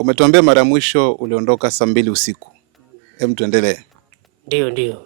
Umetuambia mara mwisho uliondoka saa 2 usiku. Hem, tuendelee. Ndio.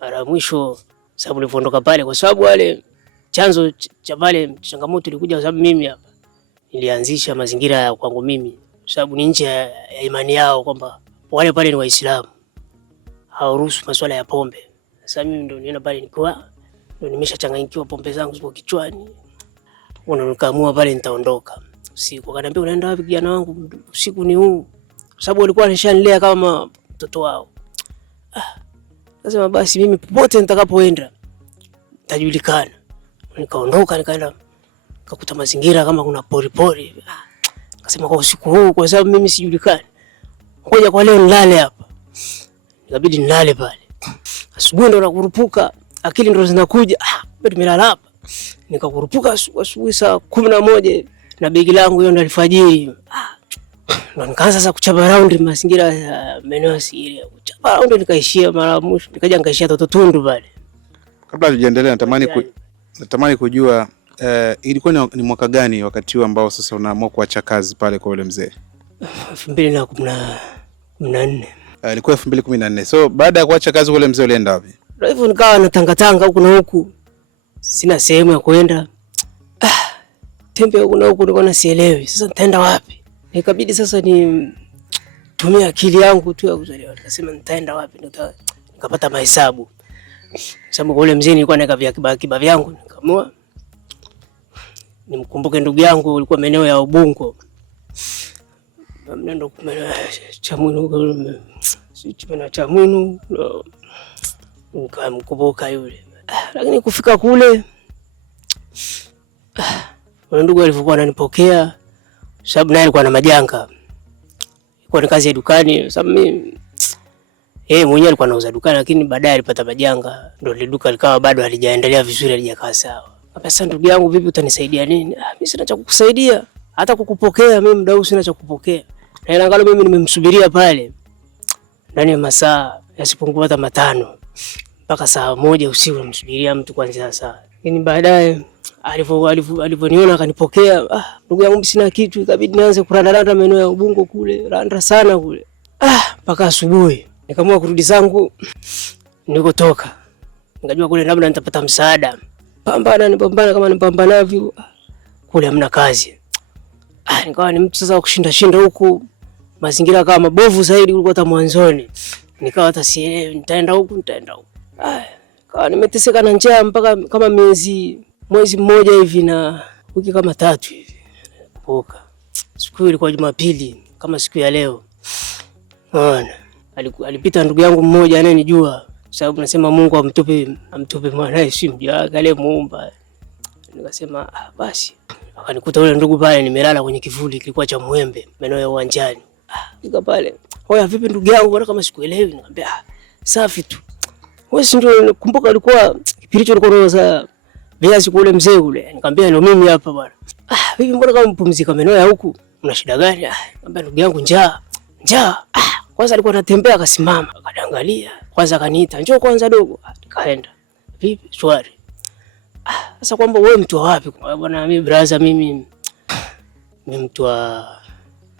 Mara mwisho sababu nilipoondoka pale kwa sababu wale chanzo cha pale changamoto ilikuja kwa sababu mimi hapa nilianzisha mazingira ya kwangu mimi. Sababu ni nje ya imani yao kwamba wale pale ni Waislamu. Hawaruhusu masuala ya pombe. Sasa mimi ndio nienda pale ndio nimeshachanganyikiwa, pombe zangu zipo kichwani. Nikaamua pale nitaondoka usiku. Akaniambia unaenda wapi kijana wangu? Usiku ni huu. Sababu walikuwa wanishanilea kama mtoto wao. Nasema basi mimi popote nitakapoenda tajulikana. Nikaondoka nikaenda nikakuta mazingira kama kuna pori. Nikasema kwa usiku huu kwa sababu mimi sijulikani, ngoja kwa leo nilale hapa. Ikabidi nilale pale. Asubuhi ndo nakurupuka, akili ndo zinakuja, bado nimelala hapa. Nikakurupuka asubuhi saa 11 na begi langu hiyo ndo alfajiri. Ndo nikaanza sasa kuchapa round mazingira ya maeneo ya Siri. Kuchapa round nikaishia mara mwisho, nikaja nikaishia Toto Tundu pale. Kabla tujaendelea natamani kujua ilikuwa ni mwaka gani wakati ambao sasa unaamua kuacha kazi pale kwa yule mzee? 2014. Ilikuwa 2014. So baada ya kuacha kazi kwa yule mzee ulienda wapi? Ndio hivyo nikawa natangatanga huku na huku. Sina sehemu ya kwenda. Tembe huku na huku nilikuwa sielewi. Sasa nitaenda wapi? Nikabidi sasa ni tumia akili yangu tu ya kuzaliwa. Nikasema nitaenda wapi? Nikapata mahesabu. Sababu kwa yule mzee nilikuwa naweka akiba vyangu, nikaamua nimkumbuke ndugu yangu ulikuwa maeneo ya Ubungo. Mnendo Chamwino Chamwino nikamkumbuka yule. Lakini kufika kule ndugu alivyokuwa ananipokea sababu naye alikuwa na majanga. Ilikuwa ni kazi ya dukani sababu mimi mwenyewe alikuwa anauza dukani lakini baadaye alipata majanga ndio ile duka likawa bado halijaendelea vizuri, halijakaa sawa. Sasa ndugu yangu vipi utanisaidia nini? Mimi sina cha kukusaidia, hata kukupokea mimi mdau sina cha kupokea. Na ila ngalo mimi nimemsubiria pale ndani ya masaa yasipungua hata 5 mpaka saa 1 usiku nimsubiria mtu kuanzia saa. Lakini baadaye alivyoniona akanipokea, ndugu yangu sina kitu, ikabidi nianze kuranda maeneo ya Ubungo kule, randa sana kule. Mpaka asubuhi. Nikaamua kurudi zangu nilikotoka. Nikajua kule labda nitapata msaada. Nipambana kama nipambanavyo. Kule hamna kazi. Nikawa ni mtu sasa wa kushinda huku. Mazingira kama mabovu zaidi kuliko hata mwanzoni. Nikawa hata sielewi nitaenda huku. Kawa nimeteseka na njaa mpaka kama mwezi mmoja hivi na wiki kama 3 hivi. Kumbuka. Siku ilikuwa Jumapili kama siku ya leo. Alipita ndugu yangu mmoja anayenijua sababu nasema Mungu amtupe mwanae si mja wake aliyemuumba. Nikasema basi akanikuta yule ndugu pale nimelala kwenye kivuli kilikuwa cha mwembe maeneo ya uwanjani. Nika pale, "Oya vipi ndugu yangu, mbona kama sikuelewi?" Nikamwambia, "Safi tu." Wewe si ndio kumbuka alikuwa kipiricho alikuwa anauza viazi kule mzee yule. Nikamwambia ndio mimi hapa bwana. Vipi mbona kama mpumzika maeneo ya huku? Una shida gani? Nikamwambia ndugu yangu njaa. Kwanza alikuwa anatembea akasimama, akaniangalia. Kwanza akaniita, "Njoo kwanza dogo." Nikaenda. "Vipi? Shwari." Sasa kwamba wewe mtu wapi? Bwana mimi brother mimi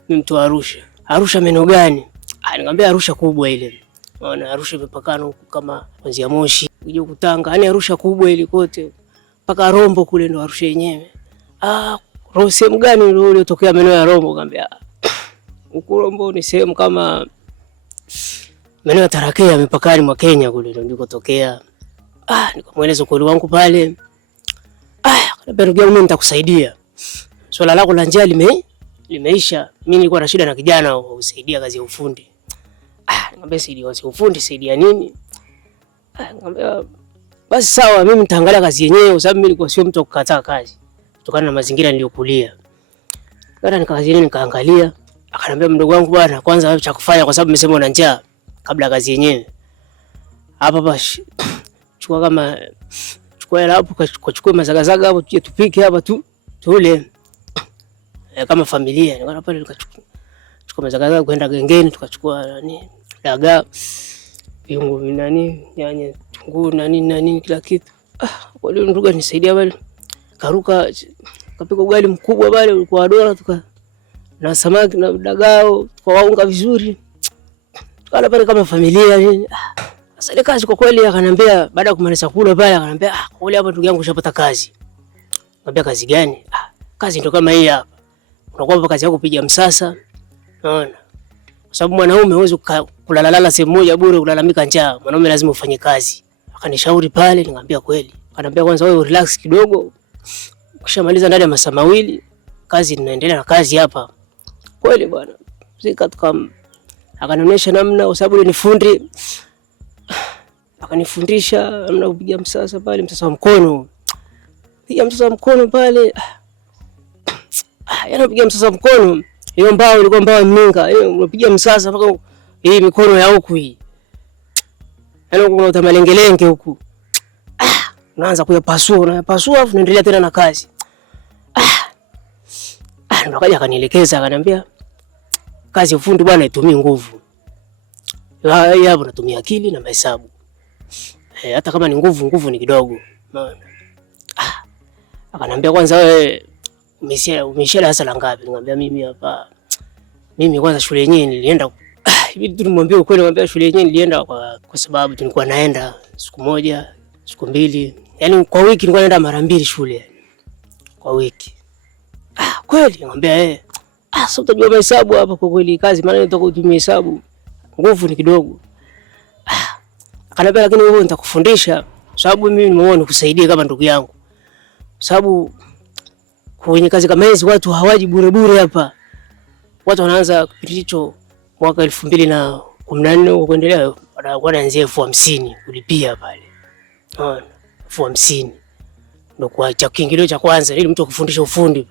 mtu wa Arusha. Arusha maeneo gani? Nikamwambia Arusha kubwa ile. Unaona Arusha imepakana huku kama kuanzia Moshi, uje Kutanga, yani Arusha kubwa ile kote. Mpaka Rombo kule ndo Arusha yenyewe. Sehemu gani uliotokea maeneo ya Rombo? Nikamwambia huko Rombo ni sehemu kama maeneo ya Tarakea mipakani mwa Kenya kule ndo nilikotokea. Nikamweleza kweli wangu pale. Ndugu yangu mimi nitakusaidia. Swala lako la njaa limeisha. Mimi nilikuwa na shida na kijana wa kusaidia kazi ya ufundi. Nikamwambia saidia kazi ya ufundi, saidia nini? Nikamwambia basi sawa, mimi nitaangalia kazi yenyewe kwa sababu mimi nilikuwa sio mtu wa kukataa kazi kutokana na mazingira niliyokulia. Baada nikaangalia nikaangalia. Akaniambia mdogo wangu bwana, kwanza wewe cha kufanya kwa sababu umesema una njaa kabla kazi yenyewe. Hapa basi chukua hela hapo, chukua mazagazaga hapo tuje tupike hapa tule kama familia. Nikaona pale nikachukua mazagazaga kwenda gengeni tukachukua dagaa, viungo nyanya, tunguu kila kitu. Kwa hiyo ndugu nisaidia pale. Karuka kapika ugali mkubwa pale ulikuwa dola na samaki na dagao kwa waunga vizuri. Tukala pale kama familia. Sasa ile kazi kwa kweli akaniambia baada ya kumaliza kula pale akaniambia kwa kweli hapa ndugu yangu ushapata kazi. Nikamwambia kazi gani? Kazi ndio kama hii hapa. Unakuwa hapa kazi yako kupiga msasa. Unaona? Kwa sababu mwanaume huwezi kulalala sehemu moja bure kulalamika njaa. Mwanaume lazima ufanye kazi. Akanishauri pale nikamwambia kweli. Akaniambia kwanza wewe relax kidogo. Ukishamaliza ndani ya masaa mawili kazi inaendelea na kazi hapa. Kweli bwana. Sika akanionyesha namna kwa sababu ni fundi. Akanifundisha namna kupiga msasa pale, msasa wa mkono. Piga msasa wa mkono pale. Yana piga msasa wa mkono. Hiyo mbao ilikuwa mbao mninga. Unapiga msasa mpaka hii mikono ya huku hii. Yaani kuna utamalenge huku. Unaanza kuyapasua, unayapasua afu unaendelea tena na kazi. Ndo akaja akanielekeza akaniambia kazi ya ufundi bwana itumii nguvu. Hapo natumia akili na mahesabu. Hata kama ni nguvu ni kidogo. Unaona? Akaniambia kwanza wewe umeshia darasa la ngapi? Nikamwambia mimi kwanza shule yenyewe nilienda hivi tu nimwambie ukweli, nikamwambia shule yenyewe nilienda kwa sababu tulikuwa naenda siku moja, siku mbili. Yaani kwa wiki nilikuwa naenda mara 2 shule. Kwa wiki. Kweli nikamwambia sasa utajua mahesabu hapa kwa kweli kazi maana nataka utumie hesabu. Nguvu ni kidogo. Akaniambia lakini wewe nitakufundisha sababu mimi nimeona nikusaidie kama ndugu yangu. Sababu kwenye kazi kama hizi watu hawaji bure hapa. Watu wanaanza kipindi hicho mwaka 2014 kuendelea wanaanzia 50,000 kulipia pale. Unaona? 50,000 ndio kwa cha kiingilio cha kwanza ili mtu akufundisha ufundi.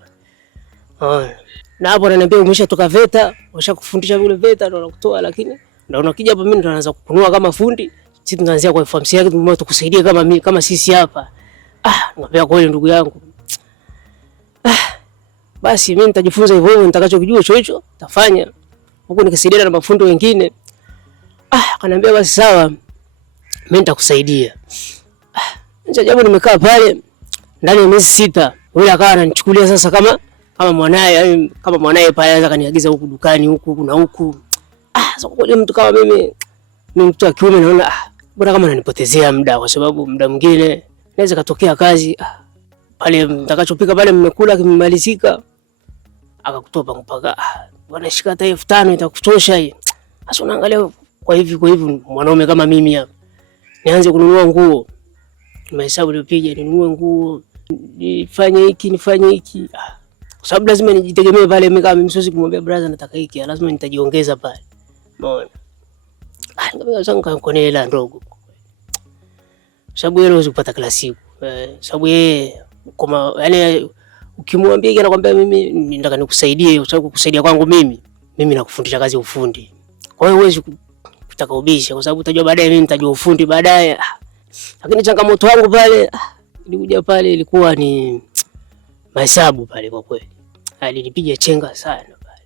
Na hapo ananiambia umeshatoka VETA, washakufundisha vile VETA ndio nakutoa lakini ndio unakija hapa mimi ndo naanza kukunua kama fundi. Sisi tunaanzia kwa 50,000 yake tumemwona tukusaidie kama sisi hapa. Ngapea kweli ndugu yangu. Basi mimi nitajifunza hivyo nitakachokijua hicho tafanya. Huko nikisaidia na mafundi wengine. Akaniambia basi sawa. Mimi nitakusaidia. Nje jambo nimekaa pale ndani ya miezi 6. Yule akawa ananichukulia sasa kama mwanae, yani kama mwanae pale anaweza kaniagiza huku dukani huku na huku. Sasa kwa kweli mtu kama mimi mtu wa kiume naona bora kama ananipotezea muda kwa sababu muda mwingine naweza katokea kazi pale mtakachopika pale mmekula kimemalizika akakutopa mpaka bwana shika hata 5,000 itakutosha hii. Sasa unaangalia kwa hivi mwanaume kama mimi hapa nianze kununua nguo. Mahesabu nilipiga ninunue nguo, nifanye hiki. Kwa sababu lazima nijitegemee pale mimi kama mimi siwezi kumwambia brother nataka hiki, lazima nitajiongeza pale. Umeona? Nikamwambia sasa kwa nini hela ndogo. Sababu yeye huwezi kupata kila siku. Sababu yeye kama yani ukimwambia yeye anakuambia mimi nataka nikusaidie, kwa sababu kusaidia kwangu mimi nakufundisha kazi ya ufundi. Kwa hiyo huwezi kutaka ubisha kwa sababu utajua baadaye mimi nitajua ufundi baadaye. Lakini changamoto yangu pale nilikuja pale ilikuwa ni mahesabu pale kwa kweli. Alinipiga chenga sana pale.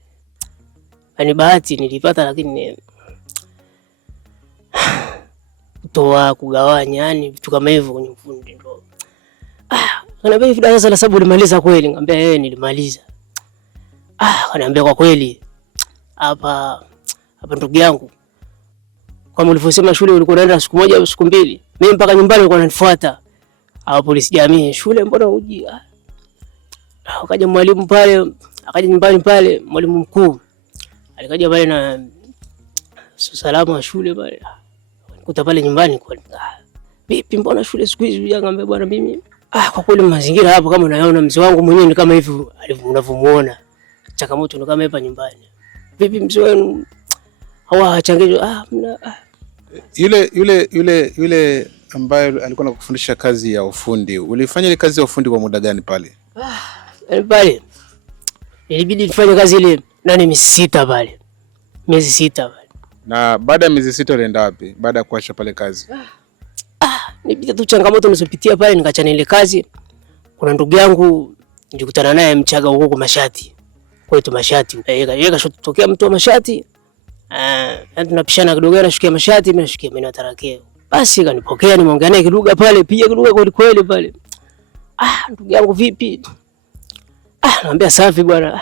Yaani bahati nilipata lakini kutoa kugawanya yani vitu kama hivyo kwenye ufundi ndio. Ananiambia hivi darasa la 7 ulimaliza kweli? Nikamwambia nilimaliza. Ananiambia kwa kweli hapa ndugu yangu kama ulivyosema shule ulikuwa unaenda siku moja au siku mbili. Mimi mpaka nyumbani ulikuwa unanifuata. Hapo polisi jamii shule mbona huji? Akaja mwalimu pale, akaja nyumbani pale mwalimu mkuu. Alikaja pale na salamu wa shule pale. Nikuta pale nyumbani kwa vipi mbona shule siku hizi unaniambia bwana mimi kwa kweli mazingira hapo kama unaona mzee wangu mwenyewe ni kama hivi unavyomuona. Changamoto ni kama hapa nyumbani. Vipi mzee wenu hawachangizwa yule ambaye alikuwa anakufundisha kazi ya ufundi. Ulifanya ile kazi ya ufundi kwa muda gani pale? Pale ilibidi nifanye kazi ile miezi 6 pale. Miezi 6 pale. Na baada ya miezi 6 ulienda wapi? Baada ya kuacha pale kazi. Nilipita tu changamoto nilizopitia pale nikachana ile kazi. Kuna ndugu yangu nilikutana naye Mchaga huko Mashati. Kwetu Mashati. Yeye kashotokea mtu wa Mashati. Tunapishana kidogo anashukia Mashati, mimi nashukia mimi na Tarakeo. Basi kanipokea nimeongea naye kidogo pale, piga kidogo kweli pale. Ndugu yangu vipi? Naambia safi bwana.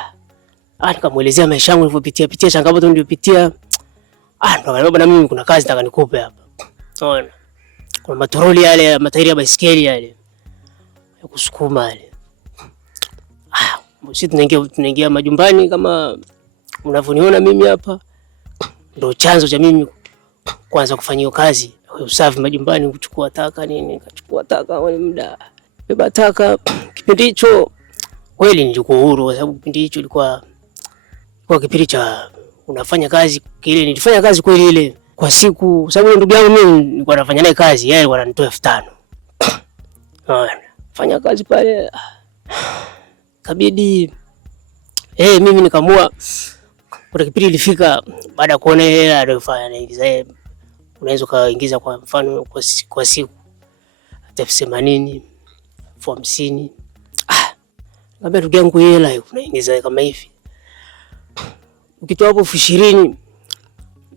Nikamuelezea maisha yangu nilivyopitia changamoto niliyopitia. Ndo akaniambia bwana, mimi kuna kazi nataka nikupe hapa. Unaona? Kuna matoroli yale, matairi ya baisikeli yale ya kusukuma yale. Sisi tunaingia majumbani kama unavyoniona mimi hapa. Ndio chanzo cha mimi kuanza kufanya hiyo kazi ya usafi majumbani, kuchukua taka nini, nikachukua taka kwa muda. Beba taka. Kipindi hicho kweli nilikuwa huru, kwa sababu kipindi hicho ilikuwa kipindi cha unafanya kazi kile. Nilifanya kazi kweli ile kwa siku, sababu ndugu yangu mimi nilikuwa nafanya naye kazi, yeye alikuwa ananitoa 5000. Fanya kazi pale. Kabidi mimi nikamua. Kuna kipindi ilifika baada ya kuona hela aliyofanya anaingiza, unaweza kaingiza kwa mfano kwa siku hata 80,000, 50,000. Nikamwambia ndugu yangu, hela unaingiza kama hivi, ukitoa hapo 20,000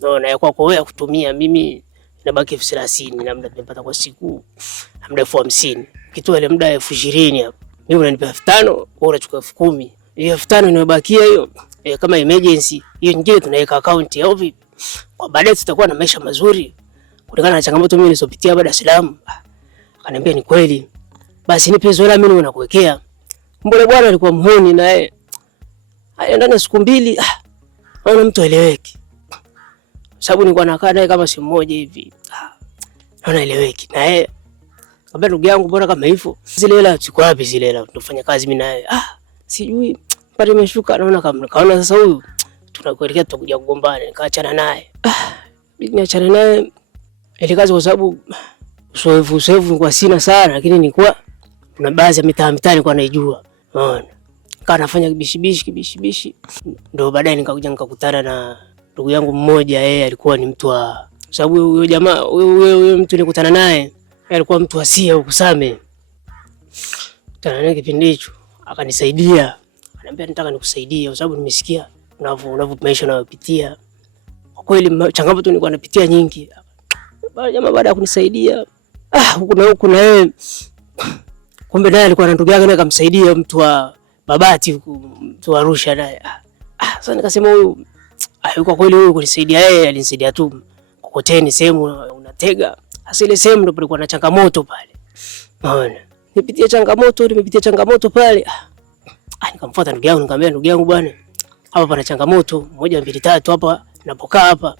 naona ya kwako wewe kutumia, mimi inabaki 30,000 na muda nimepata kwa siku muda 50,000. Ukitoa ile muda 20,000 hapo, mimi unanipa 5,000, wewe unachukua 10,000. Hiyo 5,000 inayobakia hiyo kama emergency, hiyo nyingine tunaweka account au vipi? Kwa baadaye tutakuwa na maisha mazuri kulingana na changamoto mimi nilizopitia baada ya Salamu. Akaniambia ni kweli. Basi nipe hizo hela mimi nakuwekea. Mbona bwana alikuwa muhoni na yeye. Ndani ya siku 2 naona mtu aeleweki. Sababu nilikuwa nakaa naye kama siku moja hivi. Naona aeleweki. Na yeye akamwambia ndugu yangu, bora kama hivyo. Zile hela ziko wapi zile hela? Tunafanya kazi mimi na yeye. Sijui. Pale imeshuka, naona kaona sasa huyu tunakuelekea tutakuja kugombana. Nikaachana naye. Niachana naye ile kazi kwa sababu uzoefu kwa sina sana, lakini nilikuwa kuna baadhi ya mitaa nilikuwa naijua. Unaona? Kaa nafanya kibishibishi. Ndio baadaye nikakuja nikakutana na ndugu yangu mmoja, yeye alikuwa ni mtu wa, sababu huyo jamaa huyo mtu nilikutana naye alikuwa mtu asia huko Same. Tena naye kipindi hicho akanisaidia. Ananiambia nataka nikusaidie kwa sababu nimesikia unavyo maisha unayopitia. Kwa kweli changamoto nilikuwa napitia nyingi. Jamaa baada ya kunisaidia huku na yeye, kumbe naye alikuwa na ndugu yake naye akamsaidia, mtu wa Babati huko, mtu wa Arusha naye. Sasa nikasema huyu kwa kweli huyu kunisaidia, yeye alinisaidia tu kokoteni sehemu unatega. Sasa ile sehemu ndio palikuwa na changamoto pale. Unaona? Nimepitia changamoto pale. Nikamfuata ndugu yangu, nikamwambia ndugu yangu, bwana hapa pana changamoto 1 2 3 hapa ninapokaa hapa.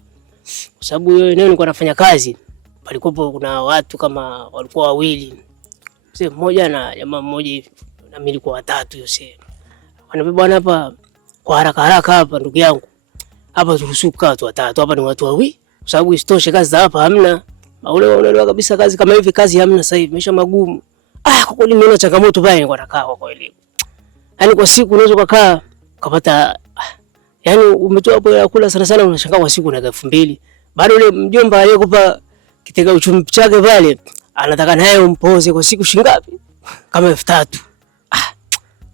Kwa sababu yeye nilikuwa nafanya kazi, palikuwa kuna watu kama walikuwa 2. Mzee mmoja na jamaa mmoja hivi, na mimi nilikuwa 3 hiyo sehemu. Wananiambia bwana, hapa kwa haraka hapa ndugu yangu, hapa turuhusuka watu 3, hapa ni watu 2. Kwa sababu isitoshe kazi za hapa hamna. Unaelewa kabisa kazi kama hivi kazi hamna sasa hivi, maisha magumu. Kwa kweli nimeona changamoto pale, nilikuwa nakaa kwa kweli. Yaani kwa siku unaweza kukaa ukapata, yaani umetoa hapo ya kula sana unashangaa kwa siku na 2,000. Bado yule mjomba aliyekupa kitega uchumi chake pale anataka naye umpoze kwa siku shingapi? Kama 3,000.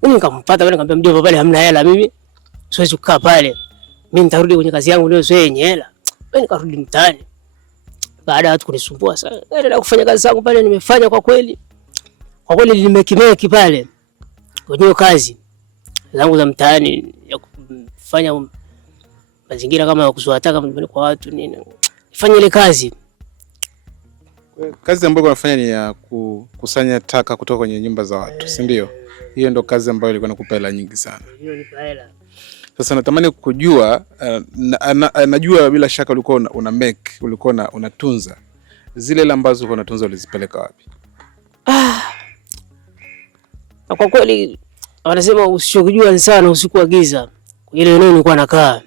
Mimi nikampata pale, nikamwambia mjomba pale hamna hela, mimi siwezi kukaa pale. Mimi nitarudi kwenye kazi yangu leo sio yenye hela. Mimi nikarudi mtaani. Baada ya watu kunisumbua sana, naendelea kufanya kazi zangu pale, nimefanya kwa kweli. Kwa kweli nilimekimeki pale kwenye kazi zangu za mtaani ya kufanya mazingira kama ya kuzoa taka kwa watu nini. Nifanye ile kazi. Kazi ambayo unafanya ni ya kukusanya taka kutoka kwenye nyumba za watu, si ndio? Hiyo ndio kazi ambayo ilikuwa inakupa hela nyingi sana. Hiyo ni hela. Sasa natamani kujua, najua bila shaka ulikuwa ulikuwa unatunza zile hela ambazo ulikuwa unatunza, ulizipeleka wapi? Kwa kweli wanasema usichokijua ni sana usiku wa giza. Kwa ile eneo nilikuwa nakaa,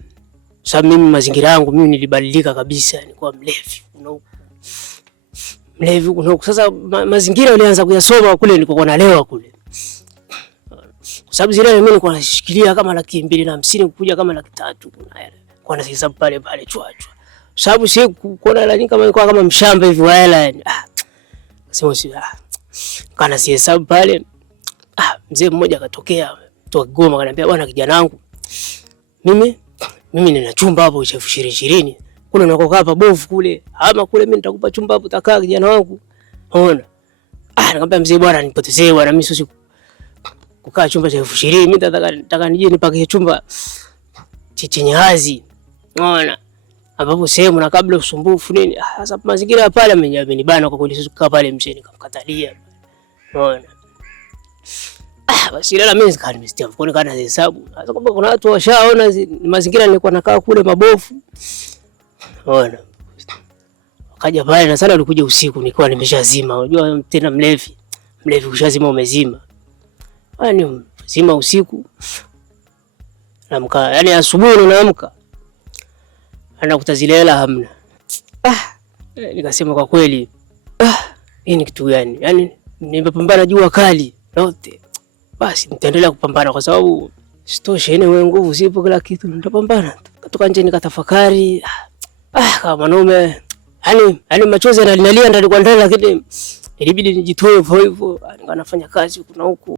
sababu mimi mazingira yangu mimi nilibadilika kabisa, nilikuwa mlevi kuna sasa mazingira nilianza kuyasoma kule, nilikuwa nalewa kule. Kwa sababu zile mimi nilikuwa nashikilia kama 250 kuja kama 300 kuna hela. Kwa na hesabu pale chwa. Sababu si kuona hela nyingi kama ilikuwa kama mshamba hivi wa hela yani. Sema si kana si hesabu pale. Mzee mmoja akatokea kutoka Kigoma akaniambia, bwana kijana wangu, mimi nina chumba hapo cha 20,000. Kuna unakokaa hapa bovu kule. Ama kule mimi nitakupa chumba hapo utakaa kijana wangu. Unaona? Nikamwambia mzee, bwana nipotezee bwana, mimi sio kukaa chumba cha 20,000. Mimi nataka nije nipake chumba chenye hazi. Unaona? Ambapo sehemu na kabla usumbufu nini. Sasa mazingira pale amenibana kwa kweli, sikukaa pale mzee nikamkatalia. Unaona? Basi lala mimi nimesitia mfukoni kana hesabu. Sasa kwamba kuna watu washaona mazingira nilikuwa nakaa kule mabofu. Unaona? Kaja pale na sana alikuja usiku nilikuwa nimeshazima. Unajua tena mlevi ushazima umezima. Yaani zima usiku. Naamka, yaani asubuhi unaamka. Anakuta zile hela hamna. Nikasema kwa kweli hii ni kitu gani? Yaani nimepambana jua kali lote. Basi nitaendelea kupambana kwa sababu sitoshe, wewe nguvu zipo, kila kitu nitapambana. Katoka nje nikatafakari. Kama mwanaume yaani machozi yananilia ndani kwa ndani, lakini ilibidi nijitoe hivyo hivyo. Nilikuwa nafanya kazi huku na huku.